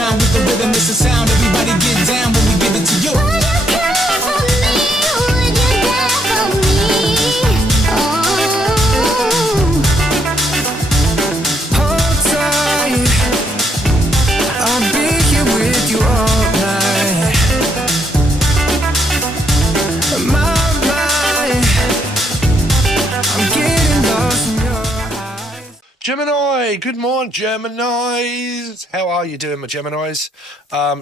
around with the rhythm, it's a sound. Everybody get down when we give it to you. Would you care for me? Would you care for me? Hold tight, I'll be here with you all night. My mind, I'm getting lost in your eyes. Gemini, good morning, Geminis. How are you doing, my Geminis?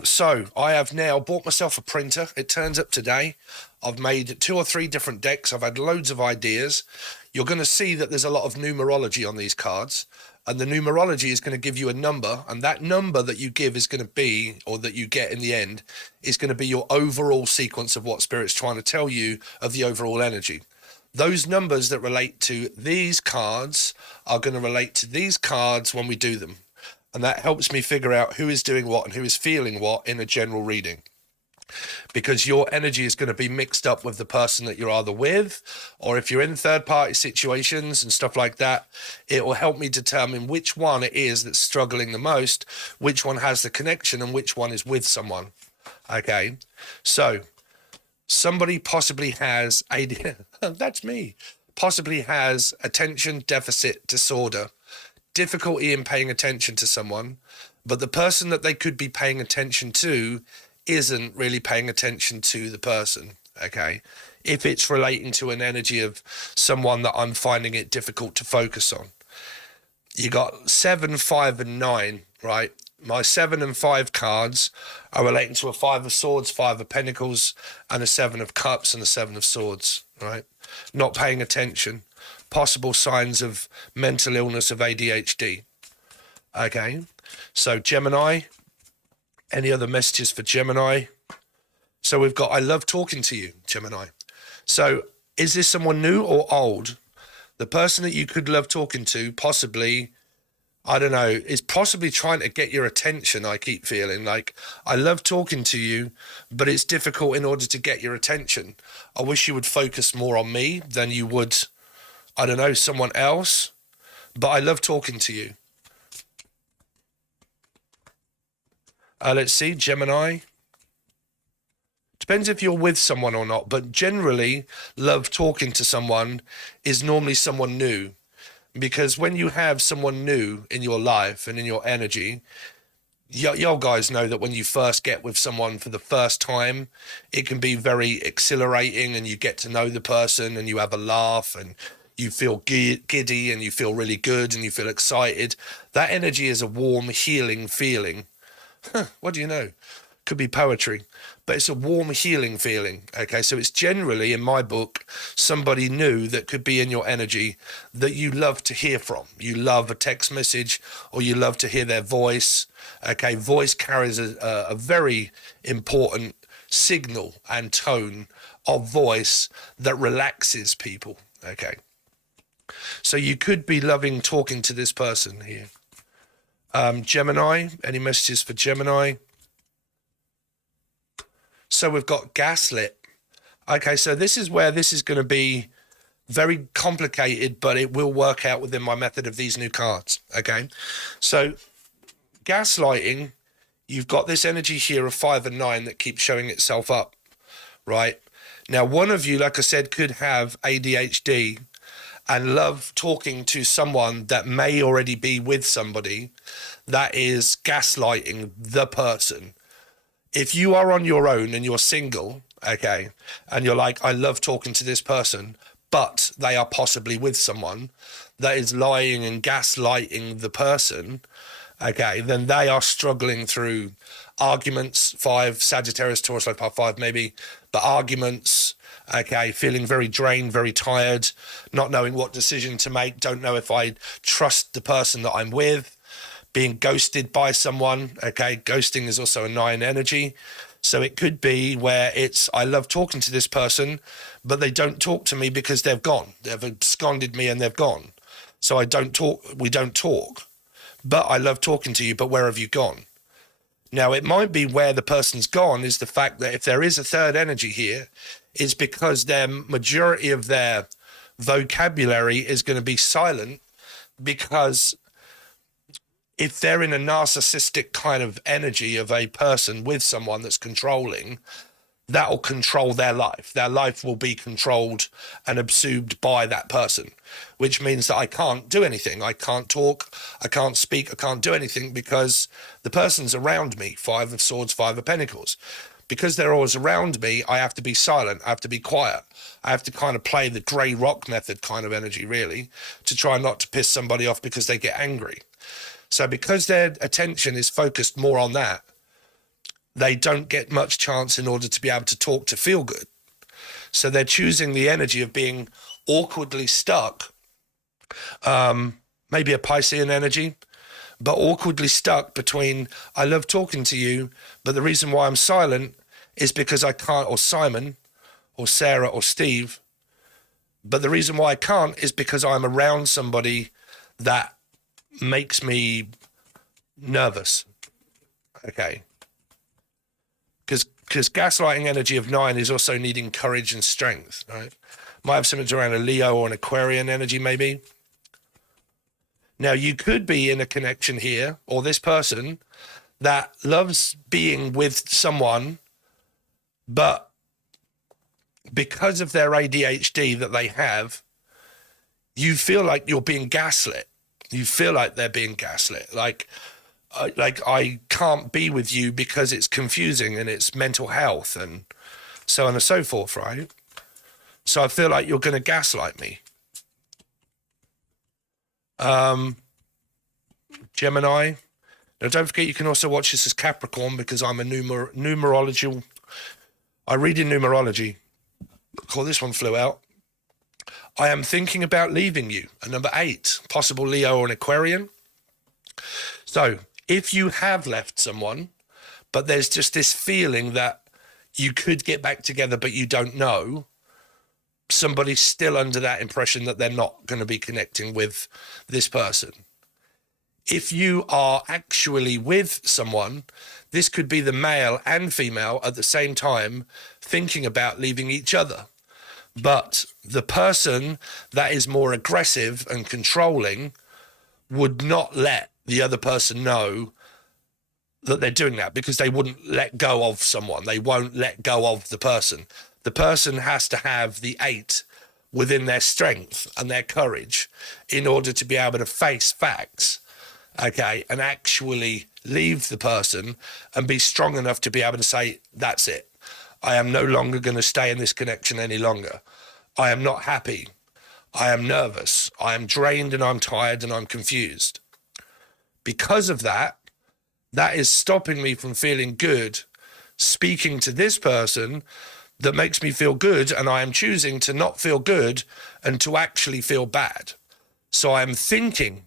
So I have now bought myself a printer. It turns up today. I've made 2 or 3 different decks. I've had loads of ideas. You're going to see that there's a lot of numerology on these cards, and the numerology is going to give you a number, and that number that you give is going to be, or that you get in the end, is going to be your overall sequence of what Spirit's trying to tell you of the overall energy. Those numbers that relate to these cards are going to relate to these cards when we do them. And that helps me figure out who is doing what and who is feeling what in a general reading. Because your energy is going to be mixed up with the person that you're either with, or if you're in third-party situations and stuff like that, it will help me determine which one it is that's struggling the most, which one has the connection, and which one is with someone. Okay, so somebody possibly has that's me, possibly has attention deficit disorder, difficulty in paying attention to someone, but the person that they could be paying attention to isn't really paying attention to the person. Okay, if it's relating to an energy of someone that I'm finding it difficult to focus on. You got 7, 5 and 9, right? My 7 and 5 cards are relating to a 5 of Swords, 5 of Pentacles, and a 7 of Cups and a 7 of Swords, right? Not paying attention. Possible signs of mental illness of ADHD. Okay, so Gemini, any other messages for Gemini? So we've got, I love talking to you, Gemini. So is this someone new or old? The person that you could love talking to, possibly, I don't know, is possibly trying to get your attention. I keep feeling like, I love talking to you, but it's difficult in order to get your attention. I wish you would focus more on me than you would, I don't know, someone else, but I love talking to you. Let's see, Gemini. Depends if you're with someone or not, but generally love talking to someone is normally someone new. Because when you have someone new in your life and in your energy, y'all guys know that when you first get with someone for the first time, it can be very exhilarating, and you get to know the person and you have a laugh and you feel giddy and you feel really good and you feel excited. That energy is a warm, healing feeling. What do you know? Could be poetry, but it's a warm, healing feeling. Okay, so it's generally, in my book, somebody new that could be in your energy that you love to hear from. You love a text message, or you love to hear their voice. Okay, voice carries a very important signal and tone of voice that relaxes people. Okay, so you could be loving talking to this person here. Gemini, any messages for Gemini? So we've got gaslit. Okay, so this is where this is going to be very complicated, but it will work out within my method of these new cards. Okay, so gaslighting, you've got this energy here of 5 and 9 that keeps showing itself up, right? Now, one of you, like I said, could have ADHD and love talking to someone that may already be with somebody that is gaslighting the person. If you are on your own and you're single, okay, and you're like, I love talking to this person, but they are possibly with someone that is lying and gaslighting the person, okay, then they are struggling through arguments, 5, Sagittarius, Taurus, like 5 maybe, but arguments, okay, feeling very drained, very tired, not knowing what decision to make, don't know if I trust the person that I'm with, being ghosted by someone, okay, ghosting is also a 9 energy, so it could be where it's, I love talking to this person, but they don't talk to me because they've gone, they've absconded me and they've gone, so we don't talk, but I love talking to you, but where have you gone? Now, it might be where the person's gone is the fact that if there is a third energy here, it's because their majority of their vocabulary is going to be silent, because if they're in a narcissistic kind of energy of a person with someone that's controlling, that'll control their life. Their life will be controlled and absorbed by that person, which means that I can't do anything. I can't talk, I can't speak, I can't do anything because the person's around me. 5 of Swords, 5 of Pentacles. Because they're always around me, I have to be silent, I have to be quiet. I have to kind of play the grey rock method kind of energy, really, to try not to piss somebody off because they get angry. So because their attention is focused more on that, they don't get much chance in order to be able to talk to feel good. So they're choosing the energy of being awkwardly stuck, maybe a Piscean energy, but awkwardly stuck between, I love talking to you, but the reason why I'm silent is because I can't, or Simon, or Sarah, or Steve, but the reason why I can't is because I'm around somebody that makes me nervous. Okay. Because gaslighting energy of 9 is also needing courage and strength, right? Might have something around a Leo or an Aquarian energy, maybe. Now, you could be in a connection here, or this person that loves being with someone, but because of their ADHD that they have, you feel like you're being gaslit. You feel like they're being gaslit. Like I can't be with you because it's confusing and it's mental health and so on and so forth, right? So I feel like you're going to gaslight me. Gemini. Now, don't forget you can also watch this as Capricorn because I'm a numerology. I read in numerology. Cool, this one flew out. I am thinking about leaving you. And number 8, possible Leo or an Aquarian. So if you have left someone, but there's just this feeling that you could get back together, but you don't know, somebody's still under that impression that they're not going to be connecting with this person. If you are actually with someone, this could be the male and female at the same time thinking about leaving each other. But the person that is more aggressive and controlling would not let the other person know that they're doing that because they wouldn't let go of someone. They won't let go of the person. The person has to have the 8 within their strength and their courage in order to be able to face facts, okay, and actually leave the person and be strong enough to be able to say, that's it. I am no longer going to stay in this connection any longer. I am not happy. I am nervous. I am drained and I'm tired and I'm confused. Because of that, that is stopping me from feeling good, speaking to this person that makes me feel good, and I am choosing to not feel good and to actually feel bad. So I'm thinking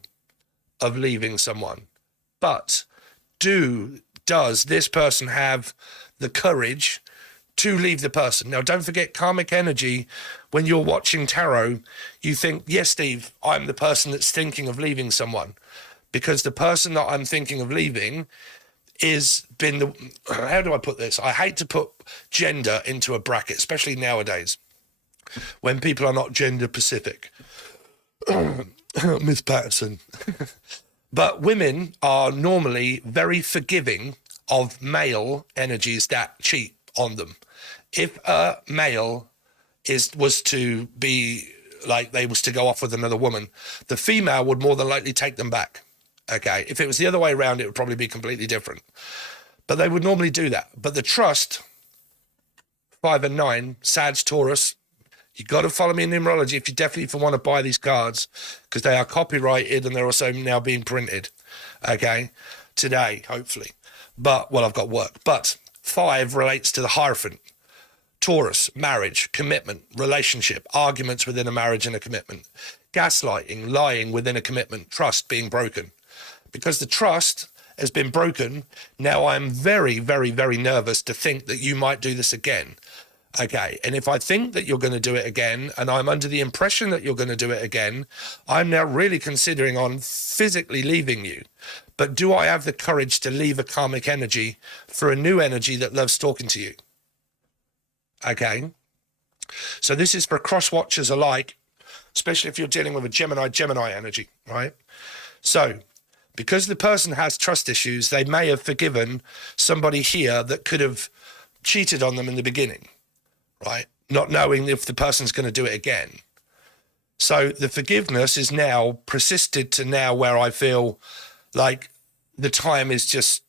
of leaving someone. But does this person have the courage to leave the person? Now, don't forget karmic energy. When you're watching tarot, you think, yes, Steve, I'm the person that's thinking of leaving someone. Because the person that I'm thinking of leaving is been the, how do I put this? I hate to put gender into a bracket, especially nowadays when people are not gender specific. Miss Patterson. But women are normally very forgiving of male energies that cheat on them. If a male was to be like they was to go off with another woman, the female would more than likely take them back. Okay, if it was the other way around, it would probably be completely different. But they would normally do that. But the trust, 5 and 9, Sag, Taurus, you got to follow me in numerology if you definitely want to buy these cards because they are copyrighted and they're also now being printed. Okay, today, hopefully. But, well, I've got work. But 5 relates to the Hierophant. Taurus, marriage, commitment, relationship, arguments within a marriage and a commitment. Gaslighting, lying within a commitment, trust being broken. Because the trust has been broken, now I'm very, very, very nervous to think that you might do this again. Okay, and if I think that you're going to do it again, and I'm under the impression that you're going to do it again, I'm now really considering on physically leaving you. But do I have the courage to leave a karmic energy for a new energy that loves talking to you? Okay, so this is for cross-watchers alike, especially if you're dealing with a Gemini energy, right? So Because the person has trust issues, they may have forgiven somebody here that could have cheated on them in the beginning, right? Not knowing if the person's going to do it again. So the forgiveness is now persisted to now where I feel like the time is just,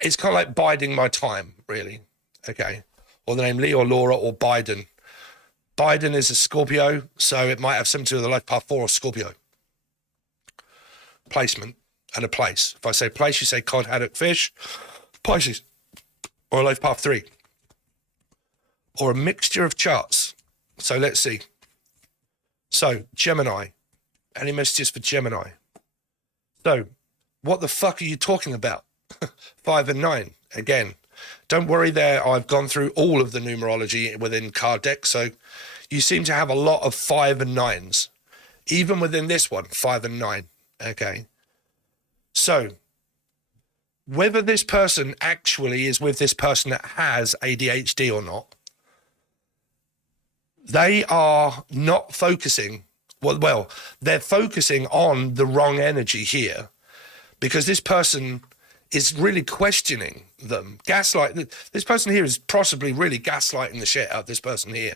it's kind of like biding my time, really. Okay. Or the name Lee or Laura or Biden. Biden is a Scorpio, so it might have something to do with the life path 4 or Scorpio. Placement and a place. If I say place, you say cod, haddock, fish, Pisces, or a life path 3. Or a mixture of charts. So let's see. So, Gemini. Any messages for Gemini? So, what the fuck are you talking about? 5 and 9. Again, don't worry there. I've gone through all of the numerology within card deck. So, you seem to have a lot of 5 and 9s. Even within this one, 5 and 9. Okay. So, whether this person actually is with this person that has ADHD or not, they are not focusing, well, they're focusing on the wrong energy here because this person is really questioning them. This person here is possibly really gaslighting the shit out of this person here.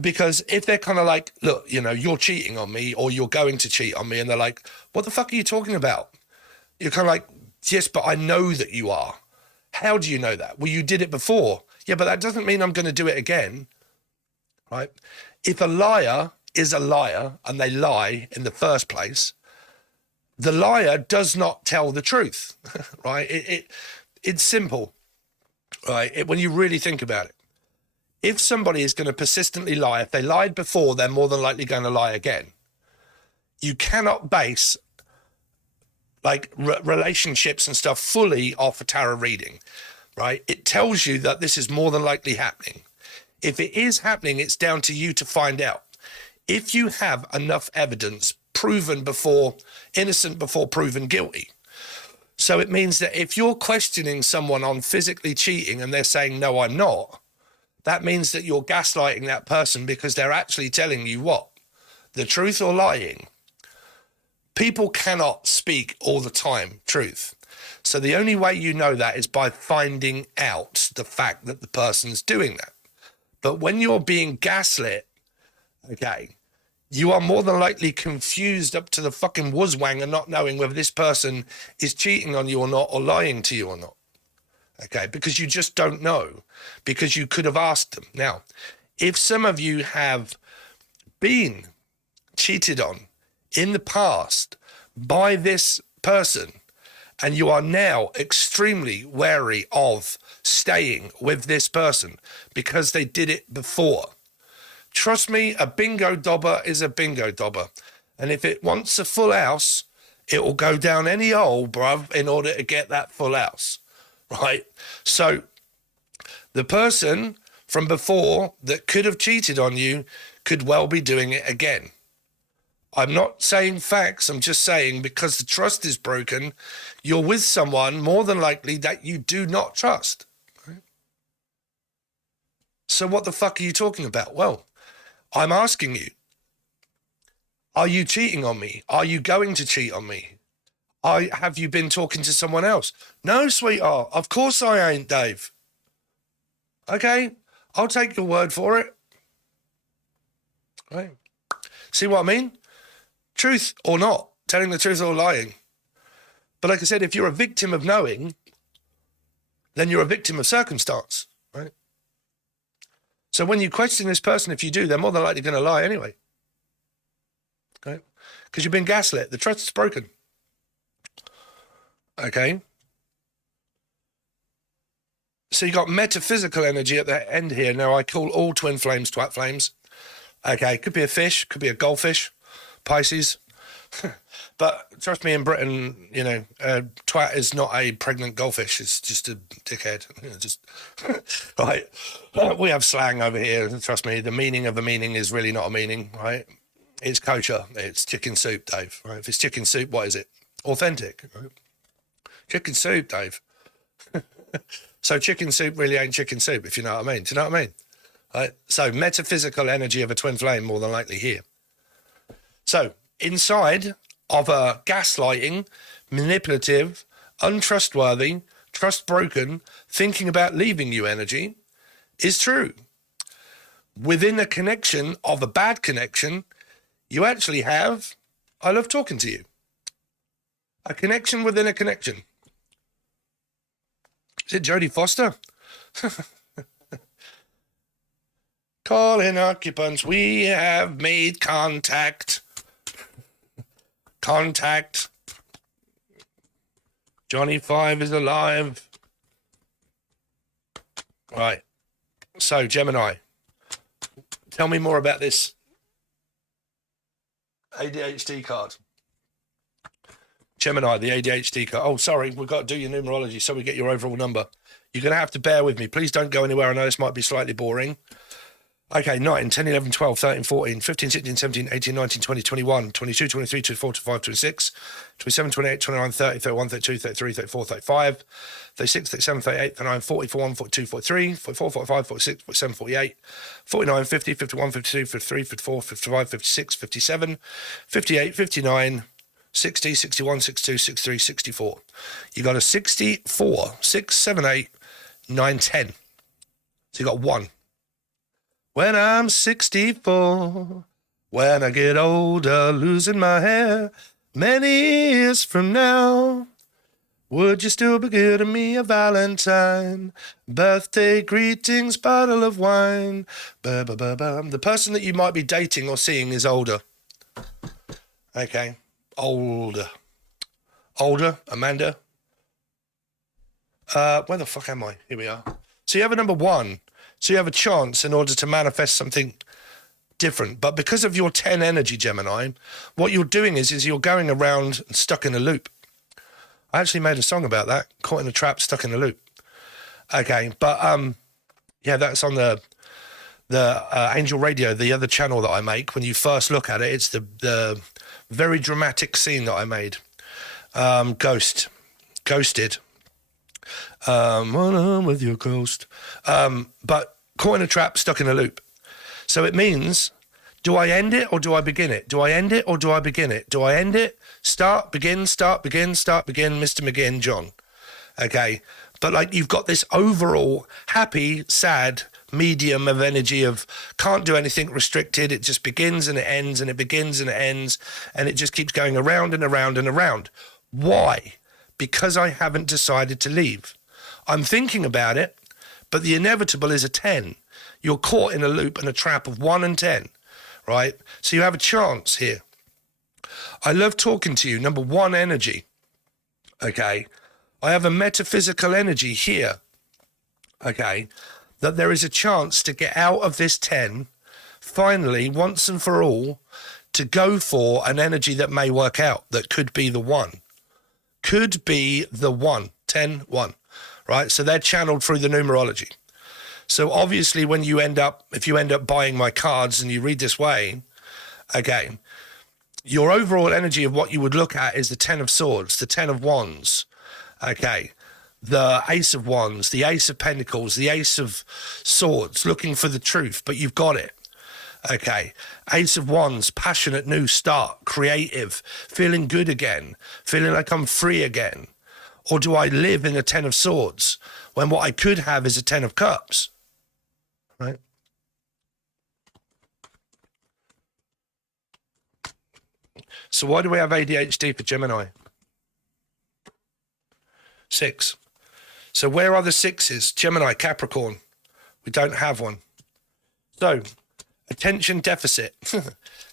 Because if they're kind of like, look, you know, you're cheating on me or you're going to cheat on me, and they're like, what the fuck are you talking about? You're kind of like, yes, but I know that you are. How do you know that? Well, you did it before. Yeah, but that doesn't mean I'm going to do it again, right? If a liar is a liar and they lie in the first place, the liar does not tell the truth, right? It's simple, right? When you really think about it. If somebody is going to persistently lie, if they lied before, they're more than likely going to lie again. You cannot base like relationships and stuff fully off a tarot reading, right? It tells you that this is more than likely happening. If it is happening, it's down to you to find out. If you have enough evidence proven before, innocent before proven guilty. So it means that if you're questioning someone on physically cheating and they're saying, no, I'm not, that means that you're gaslighting that person because they're actually telling you what? The truth or lying? People cannot speak all the time truth. So the only way you know that is by finding out the fact that the person's doing that. But when you're being gaslit, okay, you are more than likely confused up to the fucking wuzwang and not knowing whether this person is cheating on you or not or lying to you or not. Okay, because you just don't know, because you could have asked them. Now, if some of you have been cheated on in the past by this person and you are now extremely wary of staying with this person because they did it before, trust me, a bingo dobber is a bingo dobber. And if it wants a full house, it will go down any hole, bruv, in order to get that full house. Right? So the person from before that could have cheated on you could well be doing it again. I'm not saying facts. I'm just saying because the trust is broken, you're with someone more than likely that you do not trust. Right? So what the fuck are you talking about? Well, I'm asking you, are you cheating on me? Are you going to cheat on me? Have you been talking to someone else? No, sweetheart. Of course I ain't, Dave. Okay, I'll take your word for it. Right. See what I mean? Truth or not, telling the truth or lying. But like I said, if you're a victim of knowing, then you're a victim of circumstance, right? So when you question this person, if you do, they're more than likely going to lie anyway. Okay? Because you've been gaslit. The trust is broken. Okay. So you got metaphysical energy at the end here. Now I call all twin flames twat flames. Okay, could be a fish, could be a goldfish, Pisces. But trust me, in Britain, you know, twat is not a pregnant goldfish. It's just a dickhead. You know, just right. We have slang over here. Trust me, the meaning of a meaning is really not a meaning, right? It's kosher. It's chicken soup, Dave. Right? If it's chicken soup, what is it? Authentic. Right? Chicken soup, Dave. So chicken soup really ain't chicken soup, if you know what I mean. Do you know what I mean? Right? So metaphysical energy of a twin flame more than likely here. So inside of a gaslighting, manipulative, untrustworthy, trust broken, thinking about leaving you energy is true. Within a connection of a bad connection, you actually have, I love talking to you. A connection within a connection. Is it Jodie Foster? Calling occupants, we have made contact. Contact. Johnny 5 is alive. Right. So, Gemini, tell me more about this ADHD card. Gemini, the ADHD card. Oh, sorry, we've got to do your numerology so we get your overall number. You're going to have to bear with me. Please don't go anywhere. I know this might be slightly boring. Okay, 9, 10, 11, 12, 13, 14, 15, 16, 17, 18, 19, 20, 21, 22, 23, 24, 25, 26, 27, 28, 29, 30, 31, 32, 33, 34, 35, 36, 37, 38, 39, 40, 41, 42, 43, 44, 45, 46, 47, 48, 49, 50, 51, 52, 53, 54, 55, 56, 57, 58, 59, 60, 61, 62, 63, 64. You got a 64, 6, 7, 8, 9, 10. So you got 1. When I'm 64, when I get older, losing my hair, many years from now, would you still be giving me a Valentine? Birthday greetings, bottle of wine. The person that you might be dating or seeing is older. Okay, older. Older, Amanda. Where the fuck am I? Here we are. So you have a number 1. So you have a chance in order to manifest something different. But because of your 10 energy, Gemini, what you're doing is you're going around and stuck in a loop. I actually made a song about that, caught in a trap, stuck in a loop. Okay, but yeah, that's on the Angel Radio, the other channel that I make. When you first look at it, it's the very dramatic scene that I made. Ghosted. What on with your ghost? But caught in a trap, stuck in a loop. So it means, do I end it or do I begin it? Do I end it or do I begin it? Do I end it? Start, begin, start, begin, start, begin, Mr. McGinn, John. Okay. But like you've got this overall happy, sad medium of energy of can't do anything restricted. It just begins and it ends and it begins and it ends and it just keeps going around and around and around. Why? Because I haven't decided to leave. I'm thinking about it, but the inevitable is a 10. You're caught in a loop and a trap of 1 and 10, right? So you have a chance here. I love talking to you. Number 1, energy. Okay. I have a metaphysical energy here. Okay. That there is a chance to get out of this 10, finally, once and for all, to go for an energy that may work out, that could be the 1. Could be the 1, 10, 1, right? So they're channeled through the numerology. So obviously when you end up, if you end up buying my cards and you read this way, again, your overall energy of what you would look at is the 10 of swords, the 10 of wands, okay, the ace of wands, the ace of pentacles, the ace of swords, looking for the truth, but you've got it. Okay, ace of wands, passionate new start, creative, feeling good again, feeling like I'm free again. Or do I live in a 10 of swords when what I could have is a 10 of cups, right? So why do we have ADHD for Gemini? 6. So where are the 6s? Gemini, Capricorn. We don't have one. So attention deficit.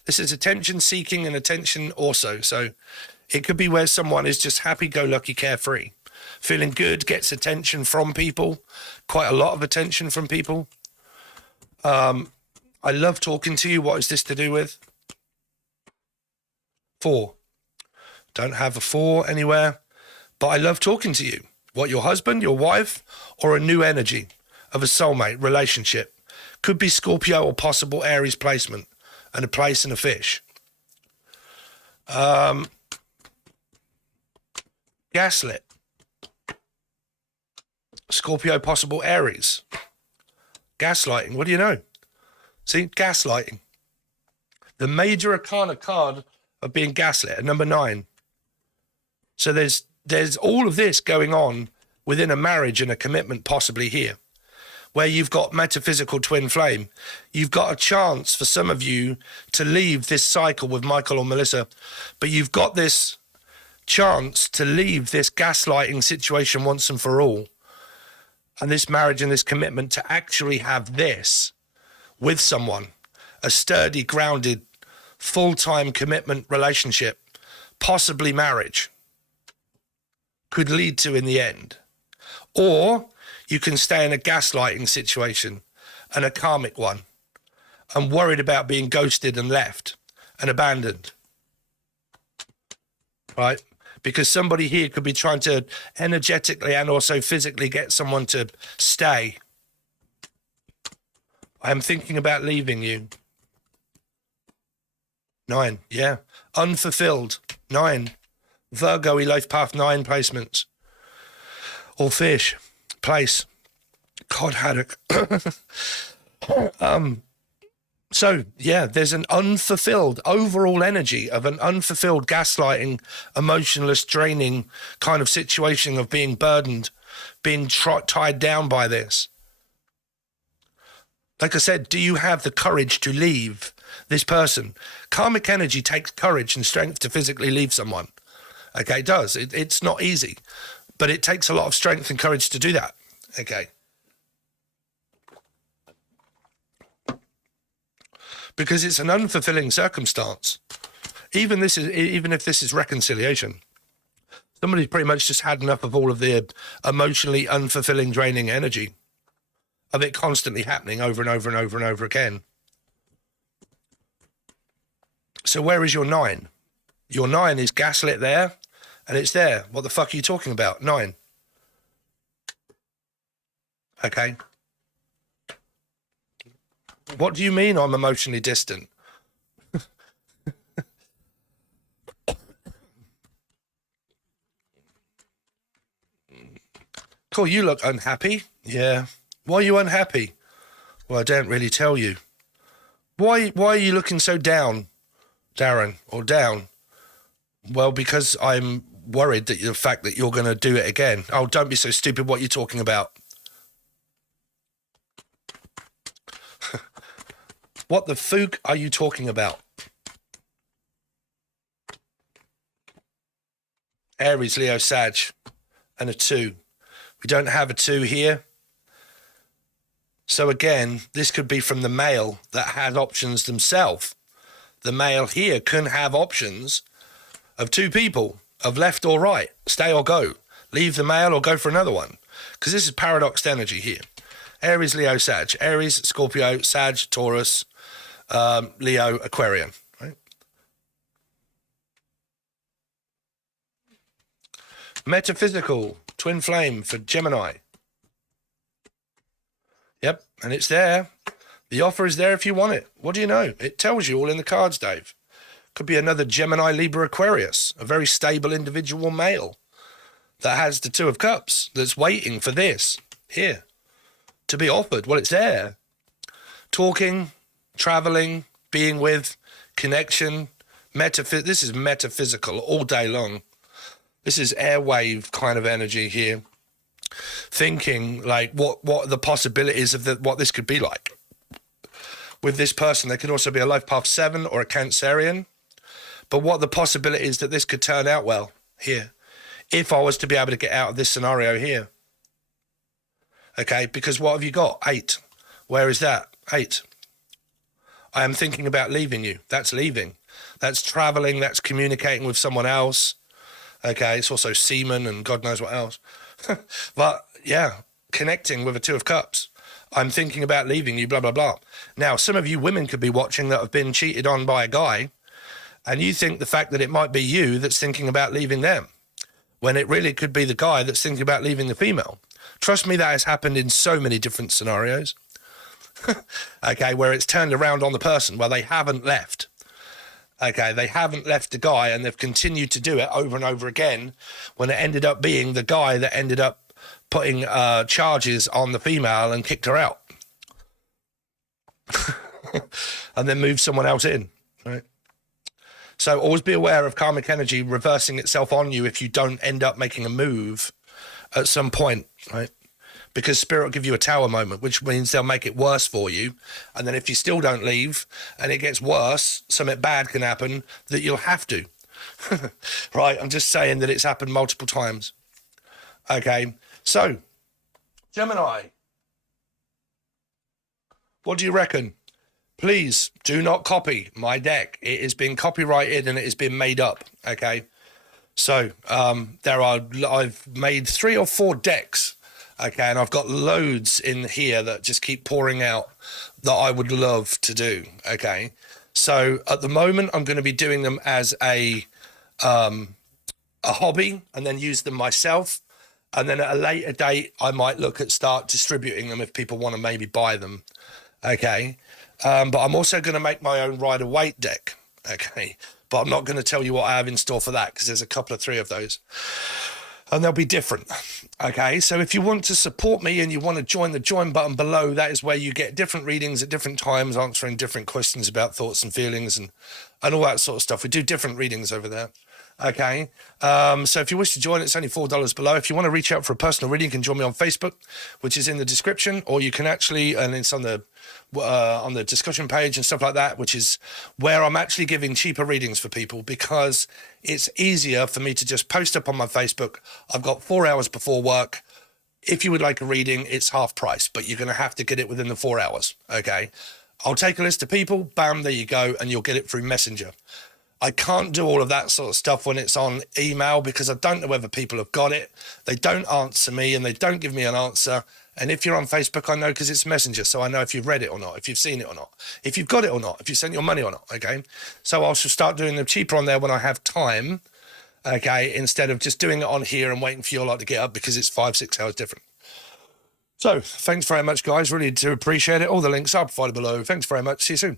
This is attention seeking and attention also. So it could be where someone is just happy-go-lucky, carefree, feeling good, gets attention from people, quite a lot of attention from people. I love talking to you. What is this to do with? 4. Don't have a 4 anywhere, but I love talking to you. What, your husband, your wife, or a new energy of a soulmate relationship? Could be Scorpio or possible Aries placement and a place and a fish. Gaslit. Scorpio, possible Aries. Gaslighting. What do you know? See, gaslighting. The major arcana card of being gaslit at number 9. So there's all of this going on within a marriage and a commitment possibly here, where you've got metaphysical twin flame. You've got a chance for some of you to leave this cycle with Michael or Melissa, but you've got this chance to leave this gaslighting situation once and for all, and this marriage and this commitment to actually have this with someone, a sturdy, grounded, full-time commitment relationship, possibly marriage, could lead to in the end. Or you can stay in a gaslighting situation and a karmic one and worried about being ghosted and left and abandoned, right? Because somebody here could be trying to energetically and also physically get someone to stay. I am thinking about leaving you. 9, yeah. Unfulfilled, 9. Virgo, life path 9 placements. Or fish, place. God, haddock. So, yeah, there's an unfulfilled overall energy of an unfulfilled gaslighting, emotionless, draining kind of situation of being burdened, being tied down by this. Like I said, do you have the courage to leave this person? Karmic energy takes courage and strength to physically leave someone. Okay, it does. It's not easy, but it takes a lot of strength and courage to do that. Okay. Because it's an unfulfilling circumstance. Even if this is reconciliation, somebody's pretty much just had enough of all of the emotionally unfulfilling, draining energy of it constantly happening over and over and over and over again. So where is your 9? Your 9 is gaslit there, and it's there. What the fuck are you talking about? 9. Okay. What do you mean I'm emotionally distant? Cool, you look unhappy. Yeah. Why are you unhappy? Well, I don't really tell you. Why are you looking so down, Darren, or down? Well, because I'm worried that the fact that you're going to do it again. Oh, don't be so stupid. What are you talking about? What the fuck are you talking about? Aries, Leo, Sag, and a 2. We don't have a 2 here. So again, this could be from the male that has options themselves. The male here can have options of 2 people, of left or right, stay or go, leave the male or go for another one. Because this is paradoxed energy here. Aries, Leo, Sag. Aries, Scorpio, Sag, Taurus, Leo, Aquarian. Right? Metaphysical, twin flame for Gemini. Yep, and it's there. The offer is there if you want it. What do you know? It tells you all in the cards, Dave. Could be another Gemini, Libra, Aquarius, a very stable individual male that has the 2 of Cups that's waiting for this here to be offered. Well, it's there. Talking, traveling, being with, connection, this is metaphysical all day long. This is airwave kind of energy here. Thinking like what the possibilities of what this could be like. With this person, they could also be a life path 7 or a Cancerian. But what the possibilities that this could turn out well here, if I was to be able to get out of this scenario here. Okay, because what have you got? 8. Where is that? 8. I am thinking about leaving you. That's leaving. That's traveling. That's communicating with someone else. Okay, it's also semen and God knows what else. But yeah, connecting with a 2 of Cups. I'm thinking about leaving you, blah, blah, blah. Now, some of you women could be watching that have been cheated on by a guy, and you think the fact that it might be you that's thinking about leaving them, when it really could be the guy that's thinking about leaving the female. Trust me, that has happened in so many different scenarios. Okay, where it's turned around on the person, where they haven't left. Okay, they haven't left the guy and they've continued to do it over and over again, when it ended up being the guy that ended up putting charges on the female and kicked her out. And then moved someone else in, right? So always be aware of karmic energy reversing itself on you if you don't end up making a move at some point, right? Because spirit will give you a tower moment, which means they'll make it worse for you. And then if you still don't leave and it gets worse, something bad can happen that you'll have to. Right? I'm just saying that it's happened multiple times. Okay. So, Gemini, what do you reckon? Please do not copy my deck. It has been copyrighted and it has been made up. Okay. So, I've made 3 or 4 decks. Okay, and I've got loads in here that just keep pouring out that I would love to do. Okay, so at the moment I'm going to be doing them as a hobby and then use them myself, and then at a later date I might look at start distributing them if people want to maybe buy them. Okay, but I'm also going to make my own Rider-Waite deck. Okay, but I'm not going to tell you what I have in store for that because there's a couple of 3 of those. And they'll be different. Okay, so if you want to support me and you want to join the join button below, that is where you get different readings at different times, answering different questions about thoughts and feelings and all that sort of stuff. We do different readings over there. Okay, so if you wish to join, it's only $4 below. If you want to reach out for a personal reading, you can join me on Facebook, which is in the description, or you can actually, and it's on the discussion page and stuff like that, which is where I'm actually giving cheaper readings for people because it's easier for me to just post up on my Facebook. I've got 4 hours before work. If you would like a reading, it's half price, but you're going to have to get it within the 4 hours. Okay, I'll take a list of people, bam, there you go, and you'll get it through Messenger. I can't do all of that sort of stuff when it's on email because I don't know whether people have got it. They don't answer me and they don't give me an answer. And if you're on Facebook, I know because it's Messenger, so I know if you've read it or not, if you've seen it or not, if you've got it or not, if you sent your money or not, okay? So I should start doing them cheaper on there when I have time, okay, instead of just doing it on here and waiting for your lot to get up because it's 5-6 hours different. So thanks very much, guys. Really do appreciate it. All the links are provided below. Thanks very much. See you soon.